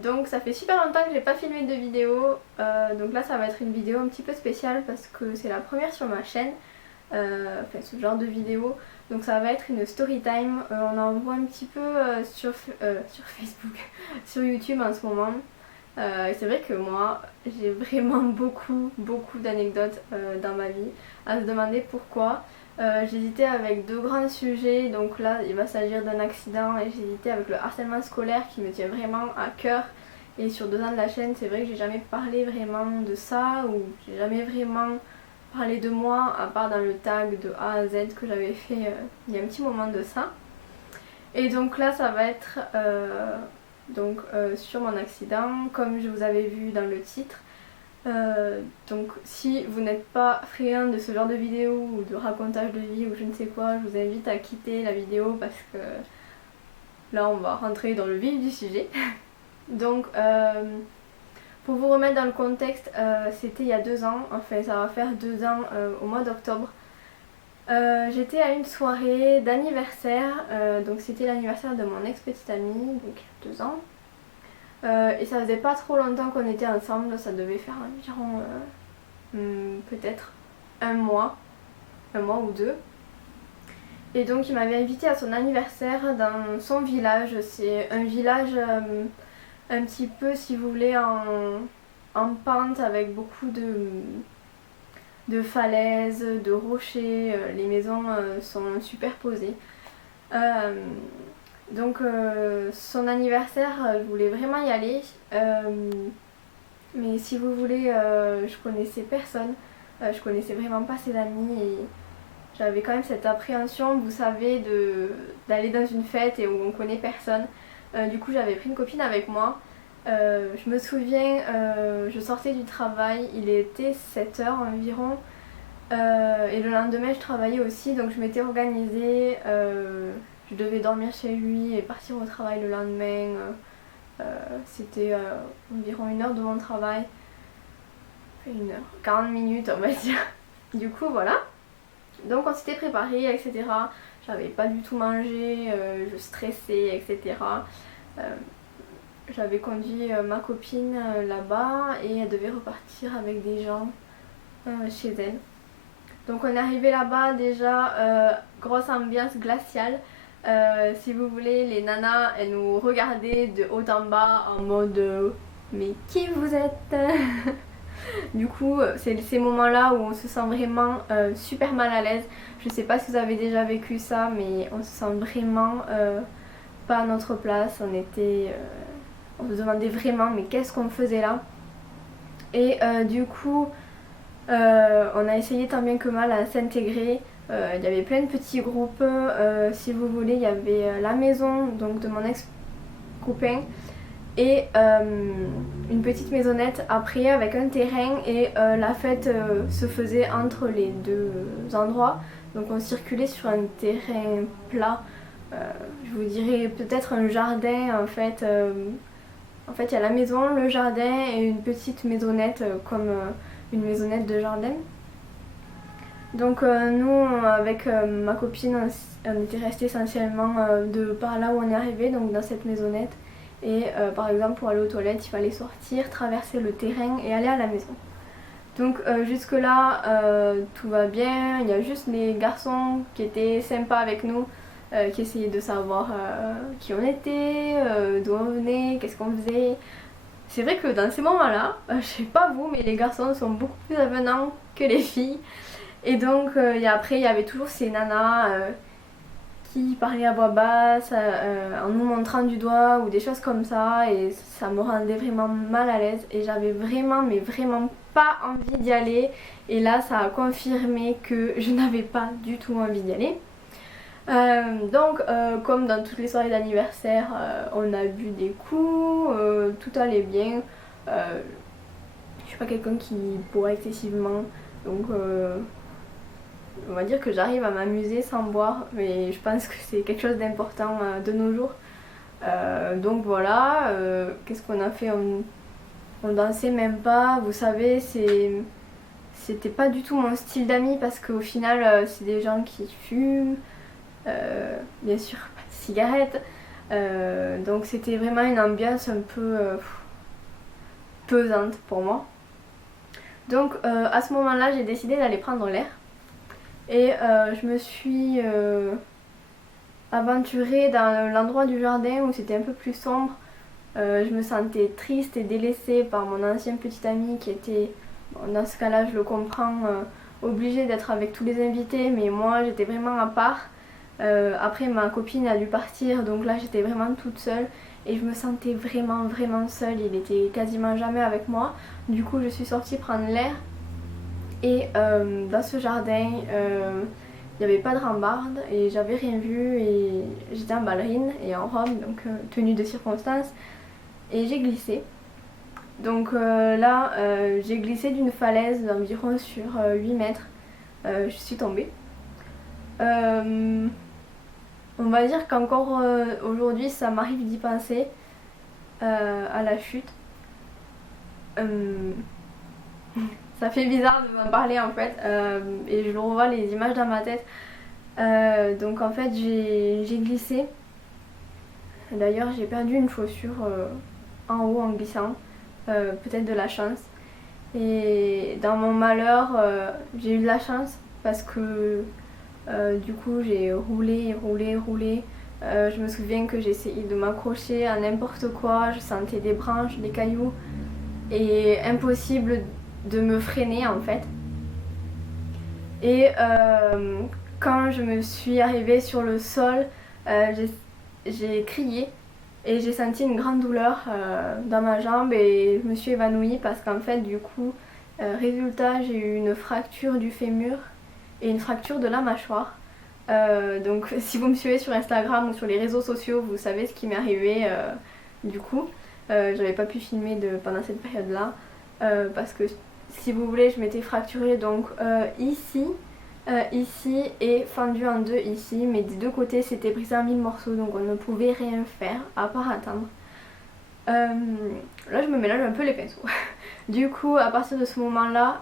Donc ça fait super longtemps que j'ai pas filmé de vidéo, donc là ça va être une vidéo un petit peu spéciale parce que c'est la première sur ma chaîne, enfin ce genre de vidéo. Donc ça va être une story time, on en voit un petit peu sur Facebook, sur YouTube en ce moment. C'est vrai que moi j'ai vraiment beaucoup d'anecdotes dans ma vie, à se demander pourquoi. J'hésitais avec deux grands sujets, donc là il va s'agir d'un accident, et j'hésitais avec le harcèlement scolaire qui me tient vraiment à cœur. Et sur 2 ans de la chaîne, c'est vrai que j'ai jamais parlé vraiment de ça, ou j'ai jamais vraiment parlé de moi, à part dans le tag de A à Z que j'avais fait il y a un petit moment de ça. Et donc là ça va être sur mon accident, comme je vous avais vu dans le titre. Donc si vous n'êtes pas friand de ce genre de vidéo ou de racontage de vie ou je ne sais quoi, je vous invite à quitter la vidéo parce que là on va rentrer dans le vif du sujet. Donc pour vous remettre dans le contexte, c'était il y a 2 ans, enfin ça va faire 2 ans au mois d'octobre. J'étais à une soirée d'anniversaire, donc c'était l'anniversaire de mon ex-petite amie, donc il y a 2 ans. Et ça faisait pas trop longtemps qu'on était ensemble, ça devait faire environ peut-être un mois ou 2. Et donc il m'avait invité à son anniversaire dans son village. C'est un village un petit peu, si vous voulez, en pente, avec beaucoup de falaises, de rochers. Les maisons sont superposées. Donc son anniversaire, je voulais vraiment y aller, mais si vous voulez, je connaissais personne, je connaissais vraiment pas ses amis, et j'avais quand même cette appréhension, vous savez, d'aller dans une fête et où on connaît personne. Du coup j'avais pris une copine avec moi. Je me souviens, je sortais du travail, il était 7 h environ, et le lendemain je travaillais aussi, donc je m'étais organisée. Je devais dormir chez lui et partir au travail le lendemain. C'était environ 1 heure de mon travail. 1 heure, 40 minutes on va dire. Du coup voilà. Donc on s'était préparé, etc. J'avais pas du tout mangé, je stressais, etc. J'avais conduit ma copine là-bas et elle devait repartir avec des gens chez elle. Donc on est arrivé là-bas déjà, grosse ambiance glaciale. Si vous voulez, les nanas elles nous regardaient de haut en bas en mode mais qui vous êtes? Du coup c'est ces moments là où on se sent vraiment super mal à l'aise. Je sais pas si vous avez déjà vécu ça, mais on se sent vraiment pas à notre place. On se demandait vraiment mais qu'est-ce qu'on faisait là. Et du coup on a essayé tant bien que mal à s'intégrer. Il y avait plein de petits groupes, si vous voulez. Il y avait la maison donc de mon ex-copain et une petite maisonnette après avec un terrain, et la fête se faisait entre les 2 endroits. Donc on circulait sur un terrain plat, je vous dirais peut-être un jardin en fait. En fait il y a la maison, le jardin et une petite maisonnette comme une maisonnette de jardin. Donc nous avec ma copine on était restés essentiellement de par là où on est arrivé, donc dans cette maisonnette. Et par exemple pour aller aux toilettes il fallait sortir, traverser le terrain et aller à la maison. Donc jusque là tout va bien, il y a juste les garçons qui étaient sympas avec nous, qui essayaient de savoir qui on était, d'où on venait, qu'est-ce qu'on faisait. C'est vrai que dans ces moments-là, je sais pas vous, mais les garçons sont beaucoup plus avenants que les filles. Et donc après il y avait toujours ces nanas qui parlaient à voix basse en nous montrant du doigt ou des choses comme ça, et ça me rendait vraiment mal à l'aise et j'avais vraiment mais vraiment pas envie d'y aller. Et là ça a confirmé que je n'avais pas du tout envie d'y aller. Donc comme dans toutes les soirées d'anniversaire, on a bu des coups, tout allait bien. Je suis pas quelqu'un qui boit excessivement, donc on va dire que j'arrive à m'amuser sans boire, mais je pense que c'est quelque chose d'important de nos jours. Donc voilà, qu'est-ce qu'on a fait, on dansait même pas, vous savez, c'était pas du tout mon style d'amis parce qu'au final c'est des gens qui fument, bien sûr pas de cigarettes, Donc c'était vraiment une ambiance un peu pesante pour moi. Donc à ce moment-là, j'ai décidé d'aller prendre l'air. Et je me suis aventurée dans l'endroit du jardin où c'était un peu plus sombre. Je me sentais triste et délaissée par mon ancien petit ami qui était, bon, dans ce cas-là je le comprends, obligé d'être avec tous les invités, mais moi j'étais vraiment à part. Après ma copine a dû partir, donc là j'étais vraiment toute seule et je me sentais vraiment seule. Il était quasiment jamais avec moi. Du coup je suis sortie prendre l'air et dans ce jardin il n'y avait pas de rambarde et j'avais rien vu et j'étais en ballerine et en robe, donc tenue de circonstance, et j'ai glissé. Donc là j'ai glissé d'une falaise d'environ sur 8 mètres. Je suis tombée. On va dire qu'encore aujourd'hui ça m'arrive d'y penser à la chute. Ça fait bizarre de m'en parler en fait, et je revois les images dans ma tête. Donc en fait j'ai glissé. D'ailleurs j'ai perdu une chaussure en haut en glissant, peut-être de la chance. Et dans mon malheur, j'ai eu de la chance parce que du coup j'ai roulé. Je me souviens que j'ai essayé de m'accrocher à n'importe quoi, je sentais des branches, des cailloux, et impossible de me freiner en fait. Et quand je me suis arrivée sur le sol, j'ai crié et j'ai senti une grande douleur dans ma jambe et je me suis évanouie parce qu'en fait du coup, résultat, j'ai eu une fracture du fémur et une fracture de la mâchoire. Donc si vous me suivez sur Instagram ou sur les réseaux sociaux, vous savez ce qui m'est arrivé du coup. J'avais pas pu filmer pendant cette période là parce que si vous voulez je m'étais fracturée donc ici et fendue en deux ici, mais des deux côtés c'était brisé en 1000 morceaux, donc on ne pouvait rien faire à part attendre. Là je me mélange un peu les pinceaux. Du coup à partir de ce moment là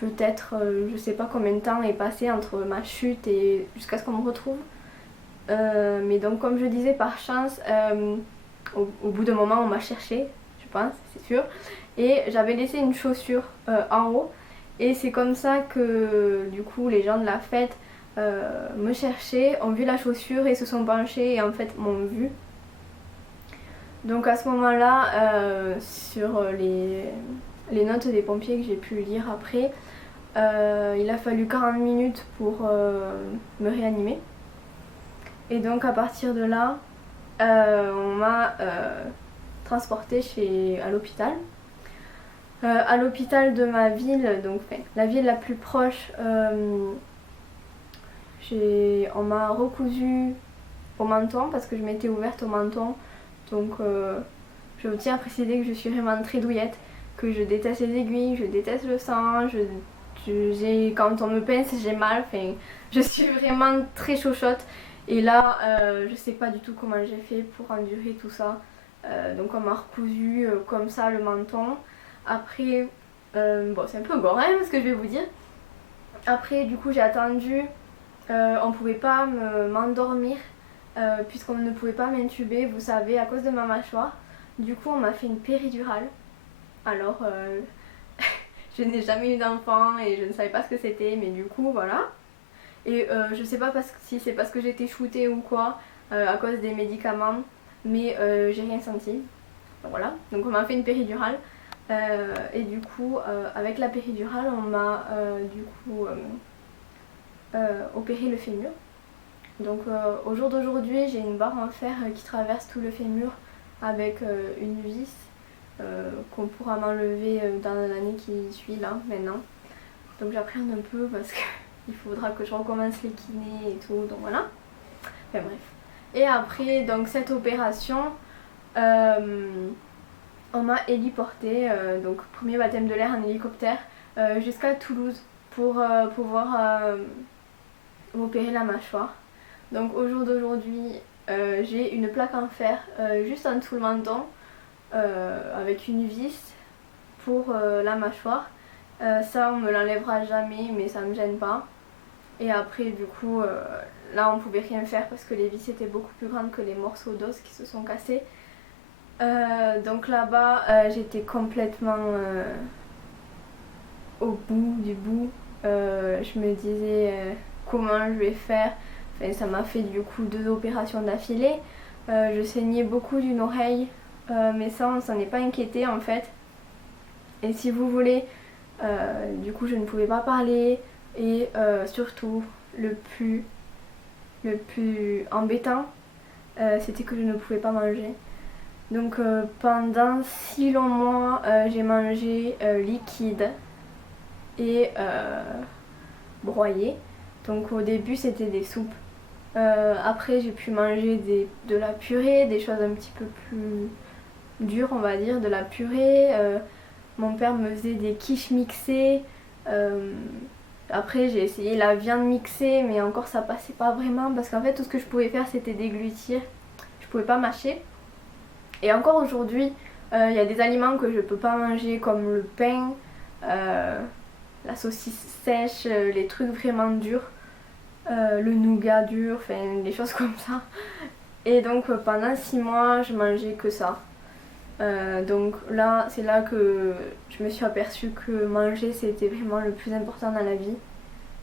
peut-être je sais pas combien de temps est passé entre ma chute et jusqu'à ce qu'on me retrouve, mais donc comme je disais, par chance au bout d'un moment on m'a cherché, je pense, c'est sûr, et j'avais laissé une chaussure en haut, et c'est comme ça que du coup les gens de la fête me cherchaient, ont vu la chaussure et se sont penchés et en fait m'ont vu. Donc à ce moment là sur les notes des pompiers que j'ai pu lire après, il a fallu 40 minutes pour me réanimer. Et donc à partir de là, on m'a transportée à l'hôpital. À l'hôpital de ma ville, donc la ville la plus proche, on m'a recousu au menton parce que je m'étais ouverte au menton. Donc je tiens à préciser que je suis vraiment très douillette, que je déteste les aiguilles, je déteste le sang, quand on me pince j'ai mal, je suis vraiment très chochotte. Et là je sais pas du tout comment j'ai fait pour endurer tout ça. Donc on m'a recousu comme ça le menton. Après, bon c'est un peu gore hein, ce que je vais vous dire. Après du coup j'ai attendu, on pouvait pas m'endormir puisqu'on ne pouvait pas m'intuber, vous savez, à cause de ma mâchoire. Du coup on m'a fait une péridurale. Alors je n'ai jamais eu d'enfant et je ne savais pas ce que c'était, mais du coup voilà. Et je sais pas si c'est parce que j'étais shootée ou quoi, à cause des médicaments, mais j'ai rien senti. Voilà, donc on m'a fait une péridurale. Et du coup avec la péridurale on m'a opéré le fémur. Donc au jour d'aujourd'hui j'ai une barre en fer qui traverse tout le fémur avec une vis qu'on pourra m'enlever dans l'année qui suit là maintenant. Donc j'appréhende un peu parce qu'il faudra que je recommence les kinés et tout, donc voilà. Enfin bref. Et après donc cette opération, on m'a héliportée, donc premier baptême de l'air en hélicoptère, jusqu'à Toulouse pour pouvoir m'opérer la mâchoire. Donc au jour d'aujourd'hui j'ai une plaque en fer juste en dessous le menton avec une vis pour la mâchoire. Ça on me l'enlèvera jamais mais ça me gêne pas. Et après du coup là on pouvait rien faire parce que les vis étaient beaucoup plus grandes que les morceaux d'os qui se sont cassés. Donc là-bas j'étais complètement au bout du bout. Je me disais comment je vais faire. Enfin, ça m'a fait du coup 2 opérations d'affilée. Je saignais beaucoup d'une oreille, mais ça on s'en est pas inquiété en fait. Et si vous voulez, du coup je ne pouvais pas parler et surtout le plus embêtant c'était que je ne pouvais pas manger. Donc pendant 6 longs mois j'ai mangé liquide et broyé. Donc au début c'était des soupes. Après j'ai pu manger de la purée, des choses un petit peu plus dures on va dire, de la purée. Mon père me faisait des quiches mixées. Après j'ai essayé la viande mixée mais encore ça passait pas vraiment parce qu'en fait tout ce que je pouvais faire c'était déglutir. Je pouvais pas mâcher. Et encore aujourd'hui il y a des aliments que je peux pas manger comme le pain, la saucisse sèche, les trucs vraiment durs, le nougat dur, enfin des choses comme ça. Et donc pendant 6 mois je mangeais que ça. Donc là c'est là que je me suis aperçue que manger c'était vraiment le plus important dans la vie.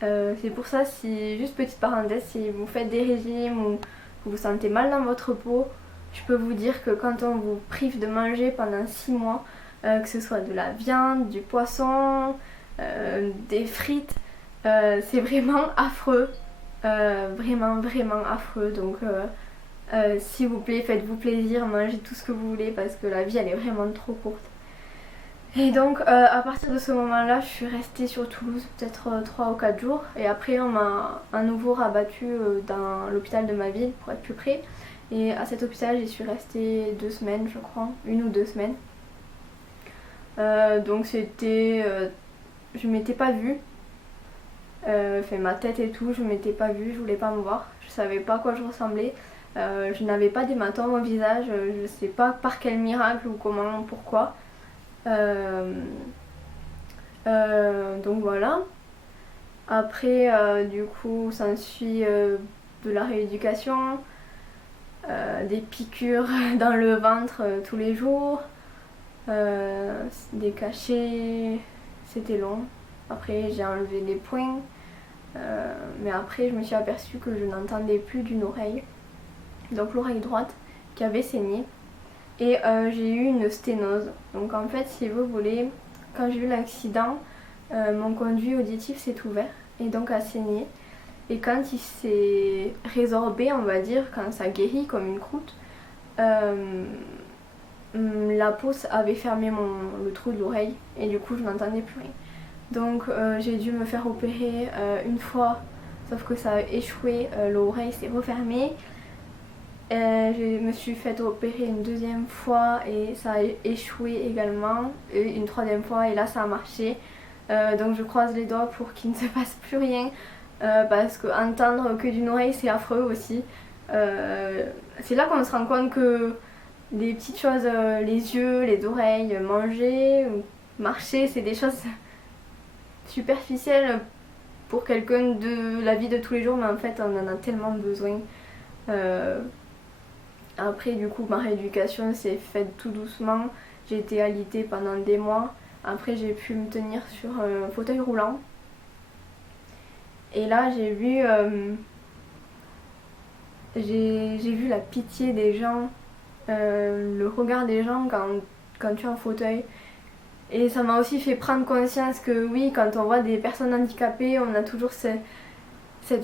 C'est pour ça, si juste petite parenthèse, si vous faites des régimes ou que vous sentez mal dans votre peau, je peux vous dire que quand on vous prive de manger pendant 6 mois, que ce soit de la viande, du poisson, des frites, c'est vraiment affreux, vraiment affreux. Donc s'il vous plaît, faites-vous plaisir, mangez tout ce que vous voulez parce que la vie elle est vraiment trop courte. Et donc à partir de ce moment-là, je suis restée sur Toulouse peut-être 3 ou 4 jours et après on m'a à nouveau rabattue dans l'hôpital de ma ville pour être plus près. Et à cet hôpital j'y suis restée 2 semaines je crois, 1 ou 2 semaines. Donc c'était... je m'étais pas vue. Enfin ma tête et tout, je m'étais pas vue, je voulais pas me voir. Je savais pas à quoi je ressemblais. Je n'avais pas d'hématome au visage, je sais pas par quel miracle ou comment, pourquoi. Donc voilà. Après du coup s'ensuit de la rééducation, des piqûres dans le ventre tous les jours, des cachets, c'était long. Après j'ai enlevé les poings, mais après je me suis aperçue que je n'entendais plus d'une oreille, donc l'oreille droite qui avait saigné. Et j'ai eu une sténose. Donc en fait si vous voulez, quand j'ai eu l'accident, mon conduit auditif s'est ouvert et donc a saigné. Et quand il s'est résorbé, on va dire, quand ça guérit comme une croûte, la peau avait fermé le trou de l'oreille et du coup je n'entendais plus rien. Donc j'ai dû me faire opérer une fois, sauf que ça a échoué, l'oreille s'est refermée. Je me suis fait opérer une 2e fois et ça a échoué également, et une 3e fois et là ça a marché. Donc je croise les doigts pour qu'il ne se passe plus rien, parce que entendre que d'une oreille c'est affreux aussi. C'est là qu'on se rend compte que des petites choses, les yeux, les oreilles, manger ou marcher, c'est des choses superficielles pour quelqu'un de la vie de tous les jours, mais en fait on en a tellement besoin. Après du coup ma rééducation s'est faite tout doucement, j'ai été alitée pendant des mois. Après j'ai pu me tenir sur un fauteuil roulant. Et là j'ai vu la pitié des gens, le regard des gens quand tu es en fauteuil. Et ça m'a aussi fait prendre conscience que oui, quand on voit des personnes handicapées, on a toujours cette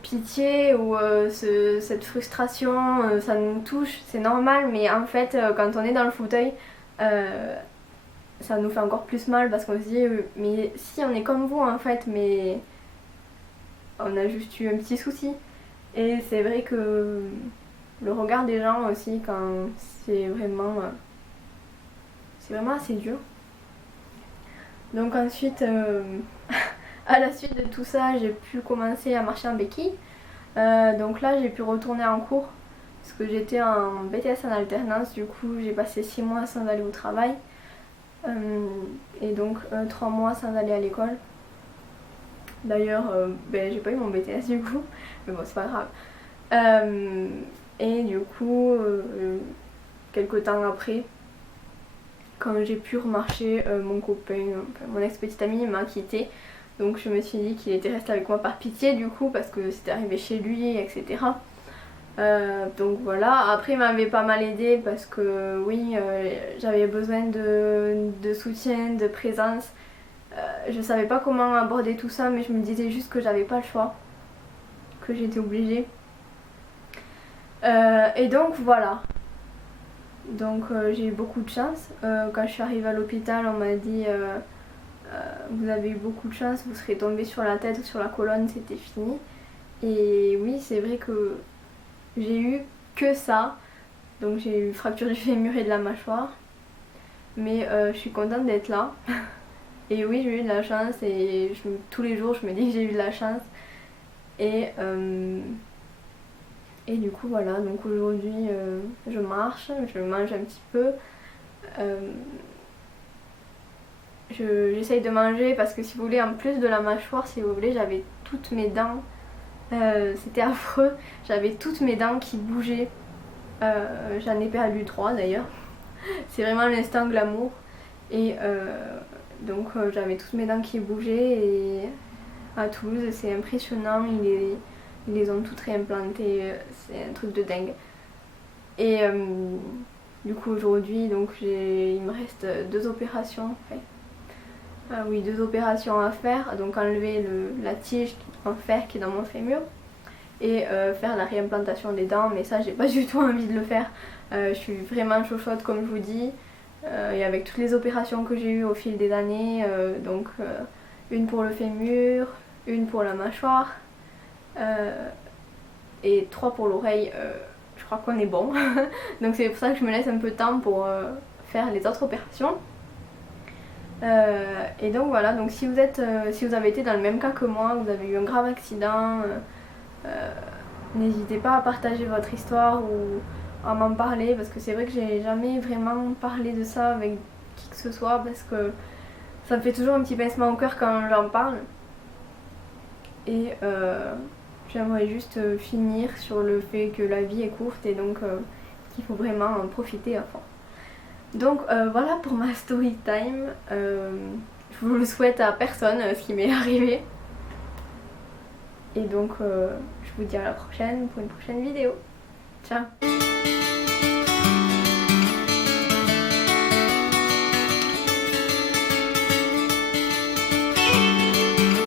pitié ou cette frustration, ça nous touche, c'est normal, mais en fait quand on est dans le fauteuil, ça nous fait encore plus mal parce qu'on se dit mais si on est comme vous en fait, mais on a juste eu un petit souci. Et c'est vrai que le regard des gens aussi, quand c'est vraiment assez dur. Donc ensuite à la suite de tout ça, j'ai pu commencer à marcher en béquille. Donc là j'ai pu retourner en cours parce que j'étais en BTS en alternance, du coup j'ai passé 6 mois sans aller au travail, et donc 3 mois sans aller à l'école. D'ailleurs j'ai pas eu mon BTS du coup, mais bon c'est pas grave. Et du coup, quelques temps après, quand j'ai pu remarcher, mon copain, mon ex-petit ami m'a quitté. Donc je me suis dit qu'il était resté avec moi par pitié du coup parce que c'était arrivé chez lui, etc. Donc voilà, après il m'avait pas mal aidé parce que oui, j'avais besoin de soutien, de présence. Je savais pas comment aborder tout ça mais je me disais juste que j'avais pas le choix, que j'étais obligée. Et donc voilà. Donc j'ai eu beaucoup de chance. Quand je suis arrivée à l'hôpital, on m'a dit vous avez eu beaucoup de chance, vous serez tombé sur la tête ou sur la colonne, c'était fini. Et oui, c'est vrai que j'ai eu que ça. Donc j'ai eu fracture du fémur et de la mâchoire. Mais je suis contente d'être là. Et oui, j'ai eu de la chance et tous les jours je me dis que j'ai eu de la chance. Et du coup voilà, donc aujourd'hui je marche, je mange un petit peu. J'essaye de manger parce que si vous voulez, en plus de la mâchoire, si vous voulez, j'avais toutes mes dents. C'était affreux, j'avais toutes mes dents qui bougeaient. J'en ai perdu 3 d'ailleurs. C'est vraiment l'instant glamour. Et donc j'avais toutes mes dents qui bougeaient et à Toulouse c'est impressionnant, ils les ont toutes réimplantées, c'est un truc de dingue. Et du coup aujourd'hui donc il me reste 2 opérations. Oui, 2 opérations à faire, donc enlever la tige en fer qui est dans mon fémur et faire la réimplantation des dents, mais ça j'ai pas du tout envie de le faire. Je suis vraiment chaude comme je vous dis, et avec toutes les opérations que j'ai eues au fil des années, donc une pour le fémur, une pour la mâchoire et 3 pour l'oreille, je crois qu'on est bon. Donc c'est pour ça que je me laisse un peu de temps pour faire les autres opérations. Et donc voilà, donc si vous avez été dans le même cas que moi, vous avez eu un grave accident, n'hésitez pas à partager votre histoire ou à m'en parler parce que c'est vrai que j'ai jamais vraiment parlé de ça avec qui que ce soit parce que ça me fait toujours un petit pincement au cœur quand j'en parle. Et j'aimerais juste finir sur le fait que la vie est courte et donc qu'il faut vraiment en profiter à fond. Donc voilà pour ma story time. Je vous le souhaite à personne ce qui m'est arrivé. Et donc je vous dis à la prochaine pour une prochaine vidéo. Ciao.